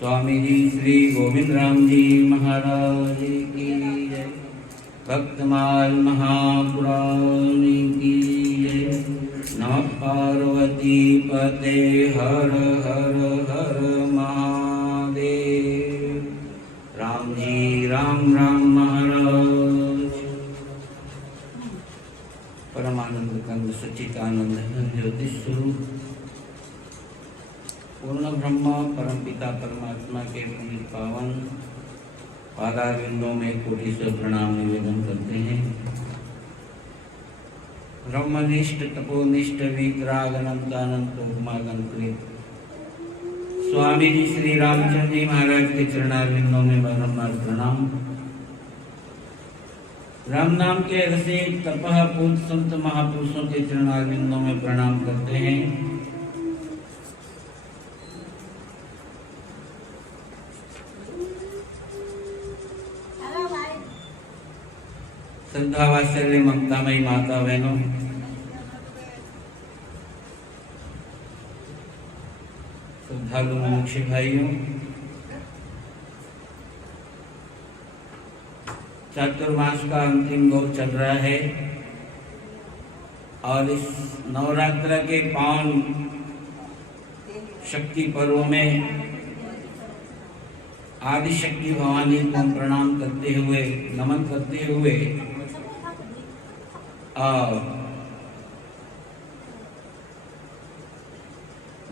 स्वामी जी श्री गोविंद राम जी महाराज की जय। भक्तमाल महापुराण की जय। नमः पार्वती पते हर हर हर महादेव। राम जी राम राम महाराज। परमानंद कंद सच्चिदानंद ज्योति स्वरूप पूर्ण ब्रह्मा परमपिता परमात्मा के पुनीत पावन पादारविंदों में कोटि से प्रणाम निवेदन करते हैं। ब्रह्मनिष्ठ तपोनिष्ठ वितराग अनंत अनंत उपमागंकृत स्वामी जी श्री रामचंद्र जी महाराज के चरणारविंदों में बारंबार प्रणाम। राम नाम के रसिक तपः पूत संत महापुरुषों के चरणारविंदों में प्रणाम करते हैं। श्रद्धा वात्सल्य ममतामयी माता बहनों, श्रद्धालु मुमुक्षु भाइयों, चातुर्मास का अंतिम दौर चल रहा है और इस नवरात्र के पावन शक्ति पर्व में आदि शक्ति भवानी को प्रणाम करते हुए नमन करते हुए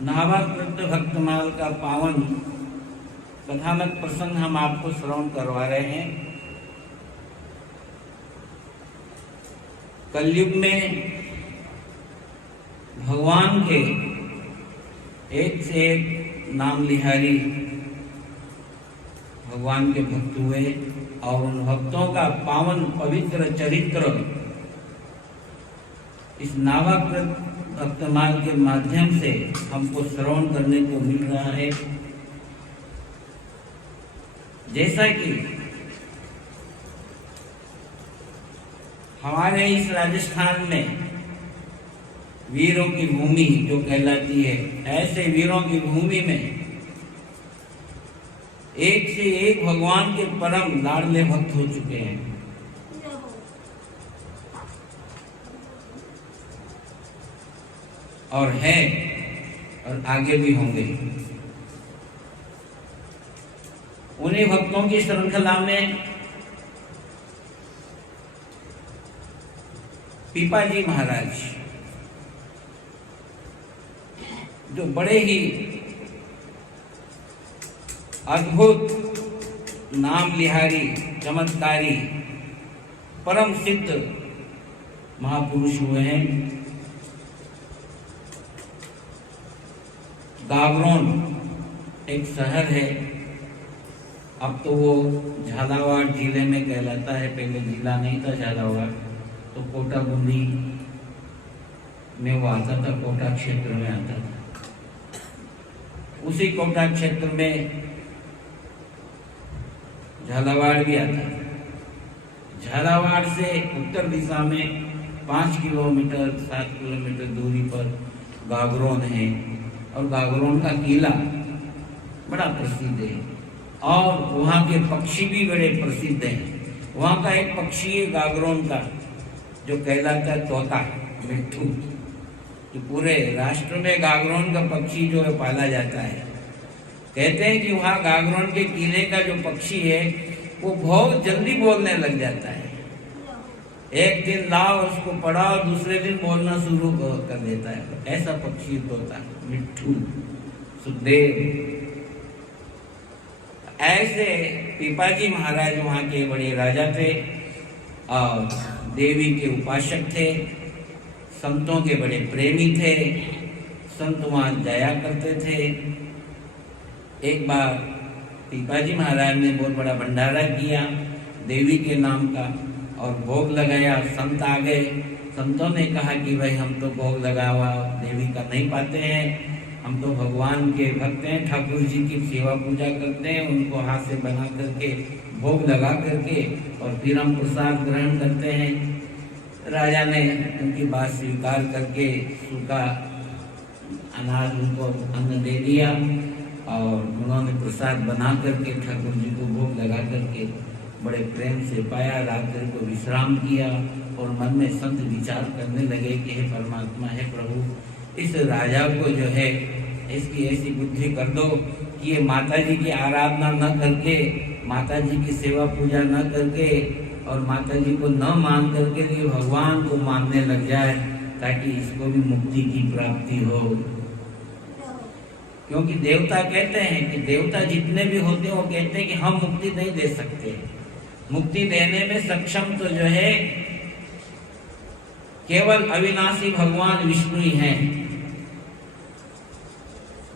नाभाकृत भक्तमाल का पावन कथानक प्रसंग हम आपको श्रवण करवा रहे हैं। कलयुग में भगवान के एक से एक नाम लिहारी भगवान के भक्त हुए और उन भक्तों का पावन पवित्र चरित्र इस नाभाकृत भक्तमाल के माध्यम से हमको श्रवण करने को मिल रहा है। जैसा कि हमारे इस राजस्थान में वीरों की भूमि जो कहलाती है, ऐसे वीरों की भूमि में एक से एक भगवान के परम लाडले भक्त हो चुके हैं। और हैं और आगे भी होंगे। उन्हीं भक्तों की श्रृंखला में पीपाजी महाराज जो बड़े ही अद्भुत नाम लिहारी चमत्कारी परम सिद्ध महापुरुष हुए हैं। गागरोन एक शहर है, अब तो वो झालावाड़ जिले में कहलाता है, पहले जिला नहीं था झालावाड़, तो कोटा बूंदी में वो आता था, कोटा क्षेत्र में आता था। उसी कोटा क्षेत्र में झालावाड़ भी आता था। झालावाड़ से उत्तर दिशा में 5 किलोमीटर 7 किलोमीटर दूरी पर गागरोन है, और गागरोन का किला बड़ा प्रसिद्ध है, और वहाँ के पक्षी भी बड़े प्रसिद्ध हैं। वहाँ का एक पक्षी है गागरोन का जो कहलाता है तोता, मिट्ठू। तो पूरे राष्ट्र में गागरोन का पक्षी जो है पाला जाता है। कहते हैं कि वहाँ गागरोन के किले का जो पक्षी है वो बहुत जल्दी बोलने लग जाता है। एक दिन लाओ उसको पढ़ाओ, दूसरे दिन बोलना शुरू कर देता है। ऐसा पक्षी तोता मिट्ठू, सुखदेव। ऐसे पीपाजी महाराज वहाँ के बड़े राजा थे और देवी के उपासक थे, संतों के बड़े प्रेमी थे। संत वहाँ जाया करते थे। एक बार पीपाजी महाराज ने बहुत बड़ा भंडारा किया देवी के नाम का और भोग लगाया। संत आ गए। संतों ने कहा कि भाई हम तो भोग लगा हुआ देवी का नहीं पाते हैं, हम तो भगवान के भक्त हैं, ठाकुर जी की सेवा पूजा करते हैं, उनको हाथ से बना करके भोग लगा करके और फिर हम प्रसाद ग्रहण करते हैं। राजा ने उनकी बात स्वीकार करके सूखा अनाज उनको अन्न दे दिया और उन्होंने प्रसाद बना करके ठाकुर जी को भोग लगा करके बड़े प्रेम से पाया। रात्रि को विश्राम किया और मन में संत विचार करने लगे कि हे परमात्मा, हे प्रभु, इस राजा को जो है इसकी ऐसी बुद्धि कर दो कि ये माता जी की आराधना न करके, माता जी की सेवा पूजा न करके और माता जी को न मान करके ये भगवान को मानने लग जाए, ताकि इसको भी मुक्ति की प्राप्ति हो। क्योंकि देवता कहते हैं कि देवता जितने भी होते हैं वो कहते हैं कि हम मुक्ति नहीं दे सकते। मुक्ति देने में सक्षम तो जो है केवल अविनाशी भगवान विष्णु ही हैं।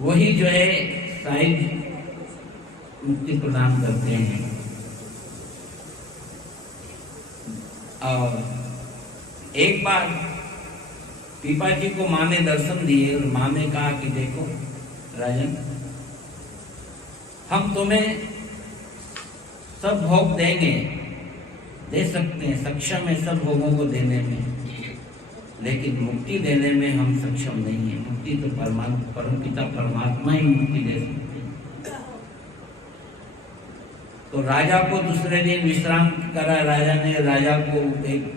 वही जो है शायद मुक्ति प्रदान करते हैं। और एक बार पीपा जी को माँ ने दर्शन दिए और माँ ने कहा कि देखो राजन, हम तुम्हें सब भोग देंगे, दे सकते हैं, सक्षम है सब भोगों को देने में, लेकिन मुक्ति देने में हम सक्षम नहीं है। मुक्ति तो परमपिता परमात्मा ही मुक्ति दे सकते हैं। तो राजा को दूसरे दिन विश्राम करा राजा ने। राजा को एक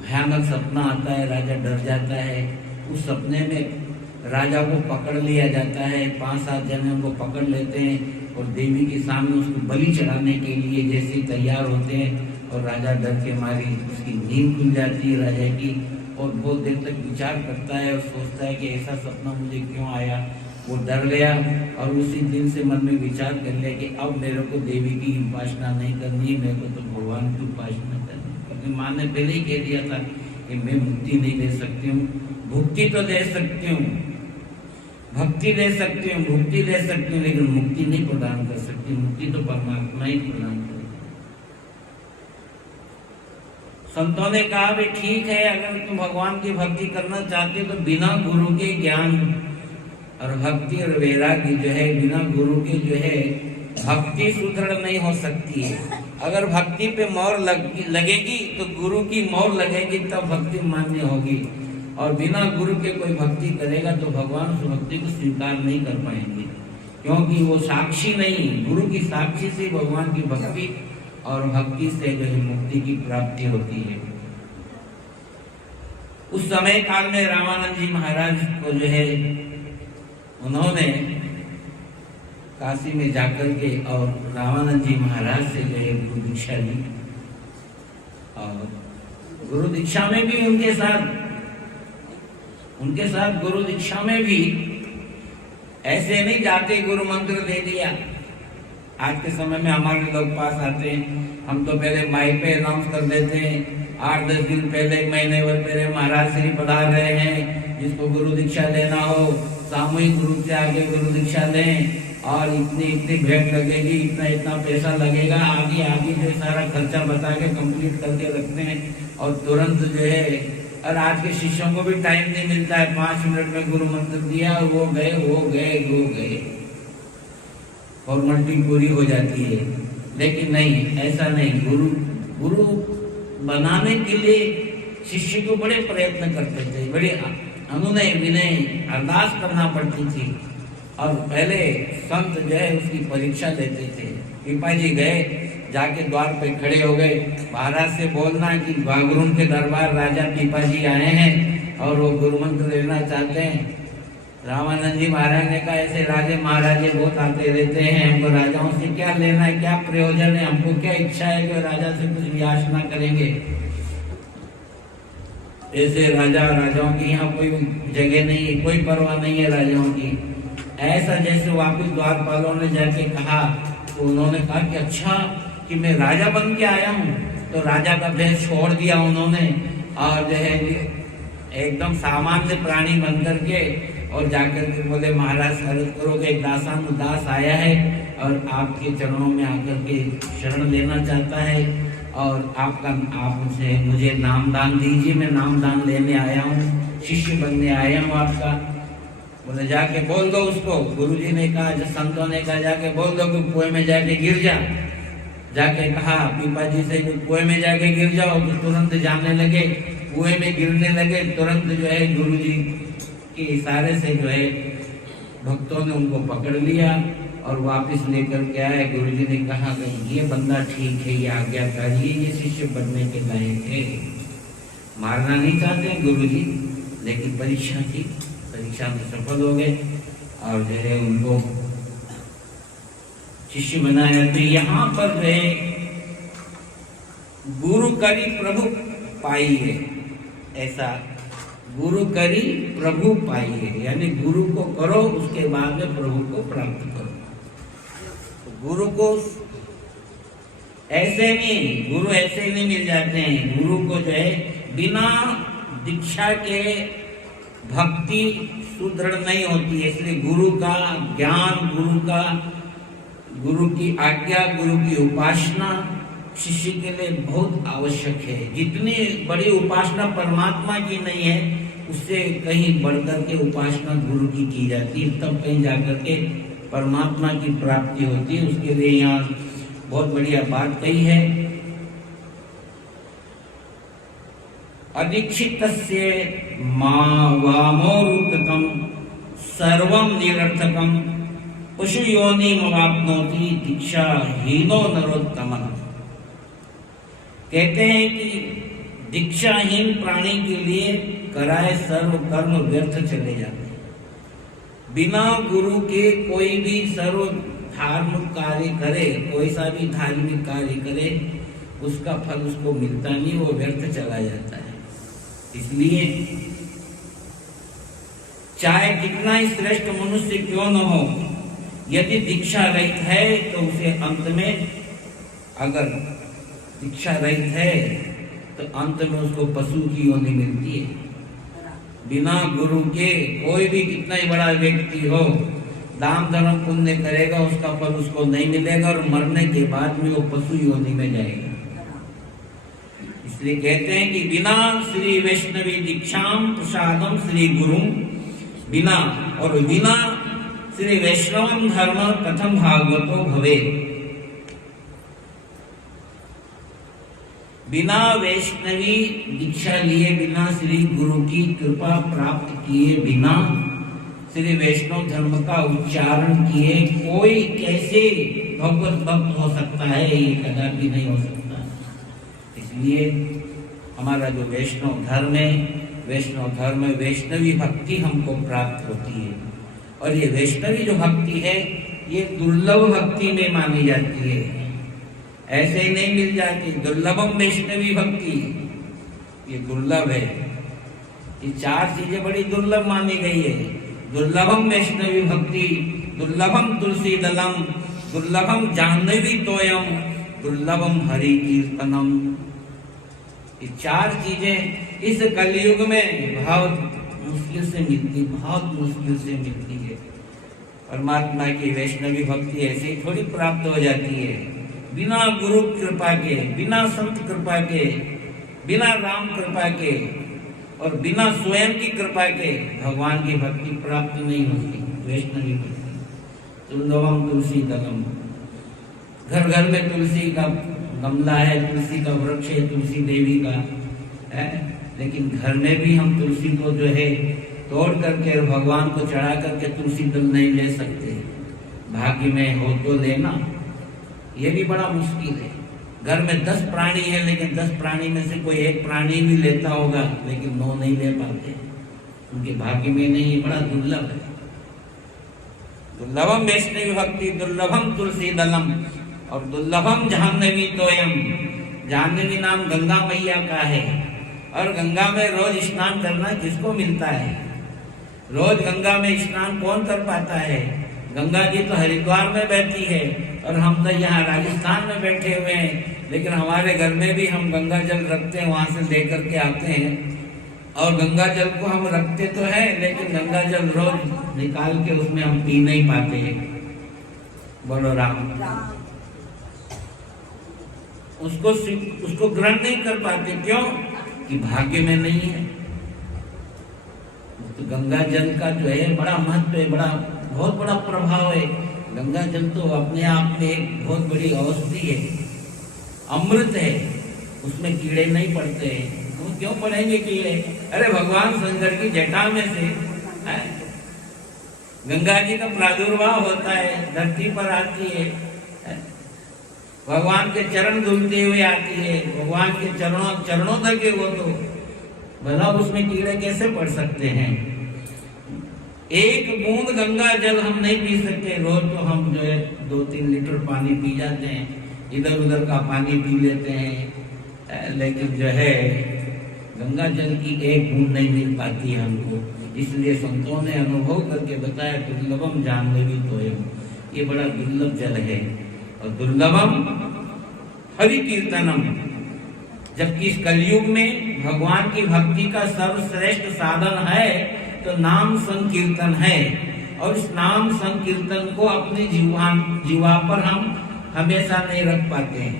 भयानक सपना आता है, राजा डर जाता है। उस सपने में राजा को पकड़ लिया जाता है। 5-7 जने उनको पकड़ लेते हैं और देवी के सामने उसको बलि चढ़ाने के लिए जैसे तैयार होते हैं, और राजा डर के मारी उसकी नींद खुल जाती है राजा की, और बहुत देर तक विचार करता है और सोचता है कि ऐसा सपना मुझे क्यों आया। वो डर गया और उसी दिन से मन में विचार कर लिया कि अब मेरे को देवी की उपासना नहीं करनी है, मेरे को तो भगवान की उपासना करनी है। क्योंकि माँ ने पहले ही कह दिया था कि मैं मुक्ति नहीं दे सकती हूँ, भुक्ति तो दे सकती हूँ, भक्ति दे सकती हूँ, मुक्ति दे सकती हूँ, लेकिन मुक्ति नहीं प्रदान कर सकती। मुक्ति तो परमात्मा ही प्रदान करे। संतों ने कहा भी ठीक है, अगर तुम भगवान की भक्ति करना चाहते हो तो बिना गुरु के ज्ञान और भक्ति और वैराग्य जो है, बिना गुरु के जो है भक्ति सुदृढ़ नहीं हो सकती है। अगर भक्ति पे मोहर लगेगी तो गुरु की मोहर लगेगी, तब भक्ति मान्य होगी। और बिना गुरु के कोई भक्ति करेगा तो भगवान उस भक्ति को स्वीकार नहीं कर पाएंगे, क्योंकि वो साक्षी नहीं। गुरु की साक्षी से भगवान की भक्ति और भक्ति से जो है मुक्ति की प्राप्ति होती है। उस समय काल में रामानंद जी महाराज को जो है उन्होंने काशी में जाकर के और रामानंद जी महाराज से जो है गुरु दीक्षा ली। और गुरु दीक्षा में भी उनके साथ गुरु दीक्षा में भी ऐसे नहीं जाते गुरु मंत्र दे दिया। आज के समय में हमारे लोग पास आते हैं, हम तो पहले माइक पे अनाउंस कर देते हैं, 8-10 दिन पहले, एक महीने भर पहले महाराज श्री पधार रहे हैं, जिसको गुरु दीक्षा लेना हो सामूहिक रूप से आगे गुरु दीक्षा लें, और इतनी इतनी भेंट लगेगी, इतना इतना पैसा लगेगा, आगे आगे जो सारा खर्चा बता के कंप्लीट करके रखते हैं, और तुरंत जो है, और आज के शिष्यों को भी टाइम नहीं मिलता है, 5 मिनट में गुरु मंत्र दिया, वो गए, फॉर्मेलिटी पूरी हो जाती है। लेकिन नहीं, ऐसा नहीं। गुरु बनाने के लिए शिष्य को बड़े प्रयत्न करते थे, बड़े अनुनय विनय अरदास करना पड़ती थी, और पहले संत जो है उसकी परीक्षा लेते थे। पिपाजी गए, जाके द्वार पे खड़े हो गए, महाराज से बोलना कि बागरुम के दरबार राजा पिपाजी आए हैं और वो गुरु मंत्र लेना चाहते हैं। रामानंद जी महाराज ने कहा, ऐसे राजे महाराजे बहुत आते रहते हैं, हमको राजाओं से क्या लेना है, क्या प्रयोजन है, हमको क्या इच्छा है कि राजा से कुछ याचना करेंगे। ऐसे राजाओं की यहाँ कोई जगह नहीं है, कोई परवाह नहीं है राजाओं की। ऐसा जैसे वापिस द्वारपालों ने जाके कहा, तो उन्होंने कहा कि अच्छा कि मैं राजा बन के आया हूँ। तो राजा का भेष छोड़ दिया उन्होंने, और जो है एकदम सामान्य प्राणी बन करके, और जाकर के बोले, महाराज अर्ज करो कि एक दास आया है और आपके चरणों में आकर के शरण लेना चाहता है, और आप मुझे नामदान दीजिए, मैं नामदान लेने आया हूँ, शिष्य बनने आया हूँ आपका। बोले जाके बोल दो उसको। गुरुजी ने कहा, जो संतों ने कहा, जाके बोल दो कि कुएं में जाके गिर जा। जाके कहा पिपाजी से कि कुएं में जाके गिर जाओ, तो तुरंत जाने लगे, कुएं में गिरने लगे। तुरंत जो है गुरुजी के इशारे से जो है भक्तों ने उनको पकड़ लिया और वापस लेकर के आए। गुरुजी ने कहा कि ये बंदा ठीक है, ये आज्ञाकारी, ये शिष्य बनने के लायक है। मारना नहीं चाहते गुरुजी, लेकिन परीक्षा थी, परीक्षा में सफल हो गए और जो है उनको शिष्य बनाया। तो यहाँ पर जो है गुरु करी प्रभु पाई है, ऐसा गुरु करी प्रभु पाई है, यानी गुरु को करो, उसके बाद में प्रभु को प्राप्त करो। तो गुरु को ऐसे नहीं मिल जाते हैं। गुरु को जो है बिना दीक्षा के भक्ति सुदृढ़ नहीं होती है। इसलिए गुरु का ज्ञान, गुरु की आज्ञा, गुरु की उपासना शिष्य के लिए बहुत आवश्यक है। जितनी बड़ी उपासना परमात्मा की नहीं है, उससे कहीं बढ़कर के उपासना गुरु की जाती है, तब कहीं जाकर के परमात्मा की प्राप्ति होती है। उसके लिए यहाँ बहुत बढ़िया बात कही है, अदीक्षितस्य वामोरुतकं सर्वं निरर्थकं पशु योनिमवाप्नोति दीक्षाहीनो नरोत्तमः। कहते हैं कि दीक्षाहीन प्राणी के लिए कराए सर्व कर्म व्यर्थ चले जाते हैं। बिना गुरु के कोई भी सर्व धार्मिक कार्य करे, कोई सा भी धार्मिक कार्य करे, उसका फल उसको मिलता नहीं, वो व्यर्थ चला जाता है। इसलिए चाहे कितना ही श्रेष्ठ मनुष्य क्यों न हो, यदि दीक्षा रहित है तो उसे अंत में, अगर दीक्षा रहित है तो अंत में उसको पशु की योनि मिलती है। बिना गुरु के कोई भी कितना ही बड़ा व्यक्ति हो, दान धर्म पुण्य करेगा, उसका फल उसको नहीं मिलेगा और मरने के बाद में वो पशु योनि में जाएगा। इसलिए कहते हैं कि बिना श्री वैष्णवी दीक्षाम प्रसादम श्री गुरु, बिना श्री वैष्णवम धर्म कथम भागवतो भवे। बिना वैष्णवी दीक्षा लिए, बिना श्री गुरु की कृपा प्राप्त किए, बिना श्री वैष्णव धर्म का उच्चारण किए कोई कैसे भगवत भक्त हो सकता है? ये कदापि नहीं हो सकता। इसलिए हमारा जो वैष्णव धर्म है, वैष्णव धर्म में वैष्णवी भक्ति हमको प्राप्त होती है, और ये वैष्णवी जो भक्ति है ये दुर्लभ भक्ति में मानी जाती है, ऐसे ही नहीं मिल जाती। दुर्लभम वैष्णवी भक्ति, ये दुर्लभ है। ये 4 चीजें बड़ी दुर्लभ मानी गई है। दुर्लभम वैष्णवी भक्ति, दुर्लभम तुलसी दलम, दुर्लभम जाह्नवी तोयम, दुर्लभम हरि कीर्तनम। ये चार चीजें इस कलयुग में बहुत मुश्किल से मिलती, बहुत मुश्किल से मिलती है। परमात्मा की वैष्णवी भक्ति ऐसे ही थोड़ी प्राप्त हो जाती है। बिना गुरु कृपा के, बिना संत कृपा के, बिना राम कृपा के और बिना स्वयं की कृपा के भगवान की भक्ति प्राप्त नहीं होती। वैष्णवी भक्ति तुलसीदलम, तुलसी दलम, घर घर में तुलसी का गमला है, तुलसी का वृक्ष है, तुलसी देवी का है, लेकिन घर में भी हम तुलसी को जो है तोड़ करके और भगवान को चढ़ा करके तुलसी दल नहीं ले सकते। भाग्य में हो तो लेना, ये भी बड़ा मुश्किल है। घर में 10 प्राणी है, लेकिन 10 प्राणी में से कोई एक प्राणी भी लेता होगा, लेकिन 9 नहीं ले पाते, उनके भाग्य में नहीं, बड़ा दुर्लभ है। दुर्लभम वैष्णवी भक्ति, दुर्लभम तुलसी दलम और दुर्लभम जाह्नवी तोयम। जाह्नवी नाम गंगा मैया का है और गंगा में रोज स्नान करना किसको मिलता है? रोज गंगा में स्नान कौन कर पाता है? गंगा जी तो हरिद्वार में बहती है और हम तो यहाँ राजस्थान में बैठे हुए हैं, लेकिन हमारे घर में भी हम गंगा जल रखते हैं, वहां से लेकर के आते हैं और गंगा जल को हम रखते तो हैं, लेकिन गंगा जल रोज निकाल के उसमें हम पी नहीं पाते हैं। बोलो राम। उसको ग्रहण नहीं कर पाते, क्यों? कि भाग्य में नहीं है। तो गंगा जल का जो है बड़ा महत्व है, बहुत बड़ा प्रभाव है। गंगा जल तो अपने आप में एक बहुत बड़ी औषधि है, अमृत है, उसमें कीड़े नहीं पड़ते हैं। तो क्यों पड़ेंगे कीड़े? अरे भगवान शंकर की जटा में से गंगा जी का प्रादुर्भाव होता है, धरती पर आती है, भगवान के चरण धुलते हुए आती है, भगवान के चरणों तक है वो, तो भला उसमें कीड़े कैसे पड़ सकते हैं? एक बूंद गंगा जल हम नहीं पी सकते। रोज तो हम जो है 2-3 लीटर पानी पी जाते हैं, इधर उधर का पानी पी लेते हैं, लेकिन जो है गंगा जल की एक बूंद नहीं मिल पाती है हमको। इसलिए संतों ने अनुभव करके बताया दुर्लभम जाह्नवी तोयम, ये बड़ा दुर्लभ जल है। और दुर्लभम हरि कीर्तनम, जबकि इस कलयुग में भगवान की भक्ति का सर्वश्रेष्ठ साधन है तो नाम संकीर्तन है, और इस नाम संकीर्तन को अपनी जीवा पर हम हमेशा नहीं रख पाते हैं।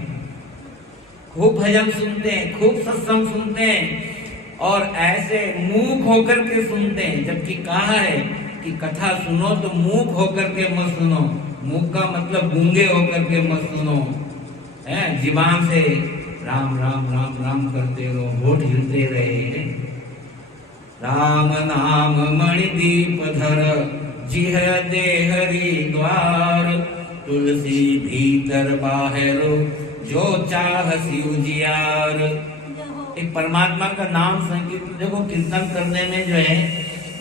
खूब भजन सुनते हैं, खूब सत्संग सुनते हैं और ऐसे मूक होकर के सुनते हैं, जबकि कहा है कि कथा सुनो तो मूक होकर के मत सुनो। मूक का मतलब गूंगे होकर के मत सुनो, जीवान से राम राम राम राम करते रहो, होठ हिलते रहे। राम नाम मणिदीप धर, जिह दे हरिद्वार, तुलसी भीतर बाहर, जो चाहसी उजियार। एक परमात्मा का नाम संकीर्तन, देखो कीर्तन करने में जो है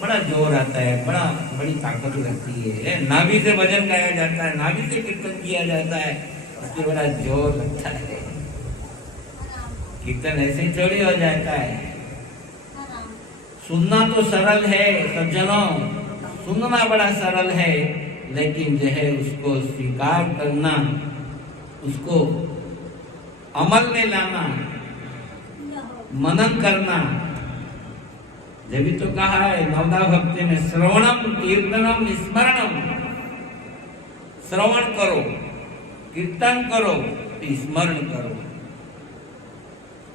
बड़ा जोर आता है, बड़ी ताकत लगती है। नाभि से भजन गाया जाता है, नाभि से कीर्तन किया जाता है, उससे बड़ा जोर लगता है। कीर्तन ऐसे ही थोड़ी हो जाता है। सुनना तो सरल है सज्जनों, सुनना बड़ा सरल है, लेकिन जो है उसको स्वीकार करना, उसको अमल में लाना, मनन करना, जब भी तो कहा है नवदा भक्ति में श्रवणम कीर्तनम स्मरणम। श्रवण करो, कीर्तन करो, स्मरण करो।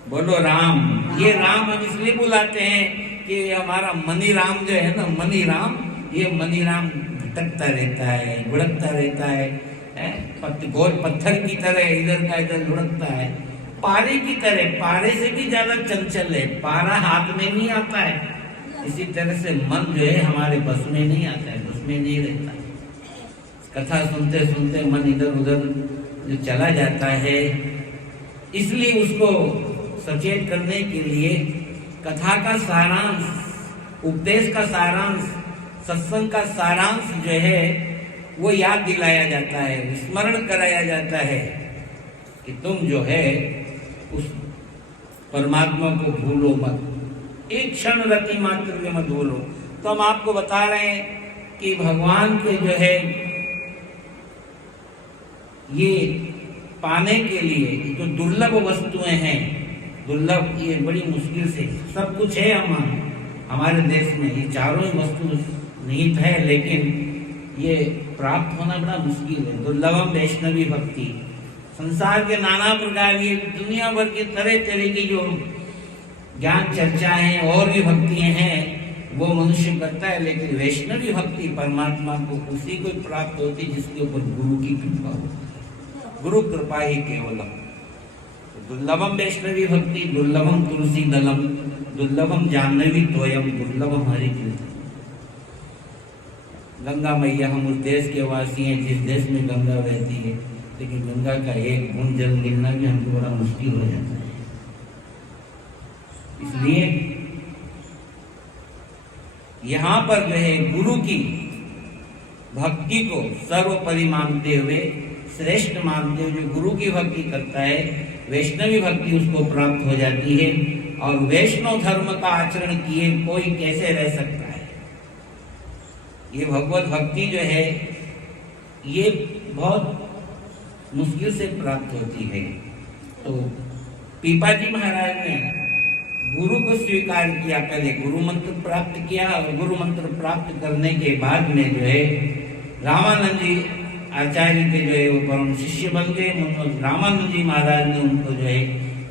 बोलो राम। ये राम हम इसलिए बुलाते हैं कि हमारा मनी राम जो है ना, मनी राम, ये मनी राम भटकता रहता है, लुढ़कता रहता है, गोल पत्थर की तरह इधर का इधर लुढ़कता है, पारे की तरह, पारे से भी ज्यादा चंचल है, पारा हाथ में नहीं आता है। इसी तरह से मन जो है हमारे बस में नहीं आता है, बस में नहीं रहता। कथा सुनते सुनते मन इधर उधर जो चला जाता है, इसलिए उसको सचेत करने के लिए कथा का सारांश, उपदेश का सारांश, सत्संग का सारांश जो है वो याद दिलाया जाता है, स्मरण कराया जाता है कि तुम जो है उस परमात्मा को भूलो मत, एक क्षण रति मात्र में मत भूलो। तो हम आपको बता रहे हैं कि भगवान के जो है ये पाने के लिए जो दुर्लभ वस्तुएं हैं, दुर्लभ, ये बड़ी मुश्किल से, सब कुछ है हमारे देश में, ये चारों ही वस्तु निहित है, लेकिन ये प्राप्त होना बड़ा मुश्किल है। दुर्लभम वैष्णवी भक्ति, संसार के नाना प्रकार की दुनिया भर की तरह तरह की जो ज्ञान चर्चाएं और भी भक्तियां हैं वो मनुष्य करता है, लेकिन वैष्णवी भक्ति परमात्मा को उसी को प्राप्त होती जिसके ऊपर गुरु की कृपा हो। गुरु कृपा ही केवलम। दुर्लभम वैष्णवी भक्ति, दुर्लभम तुलसी दलम, दुर्लभम जाह्नवी तोयम, दुर्लभम हरि कीर्तन। गंगा मैया, हम उस देश के वासी हैं जिस देश में गंगा बहती है, लेकिन गंगा का एक बूंद जल गिरना भी हमको बड़ा मुश्किल हो जाता है। इसलिए यहाँ पर जो है गुरु की भक्ति को सर्वोपरि मानते हुए, श्रेष्ठ मानते हुए जो गुरु की भक्ति करता है, वैष्णवी भक्ति उसको प्राप्त हो जाती है। और वैष्णव धर्म का आचरण किए कोई कैसे रह सकता है? ये भगवत भक्ति जो है ये बहुत मुश्किल से प्राप्त होती है। तो पीपाजी महाराज ने गुरु को स्वीकार किया, पहले गुरु मंत्र प्राप्त किया, और गुरु मंत्र प्राप्त करने के बाद में जो है रामानंद जी आचार्य के जो है वो परम शिष्य बन गए। रामानंद जी महाराज ने उनको जो है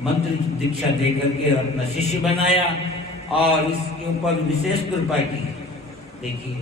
मंत्र दीक्षा दे करके अपना शिष्य बनाया और इसके ऊपर विशेष कृपा की। देखिए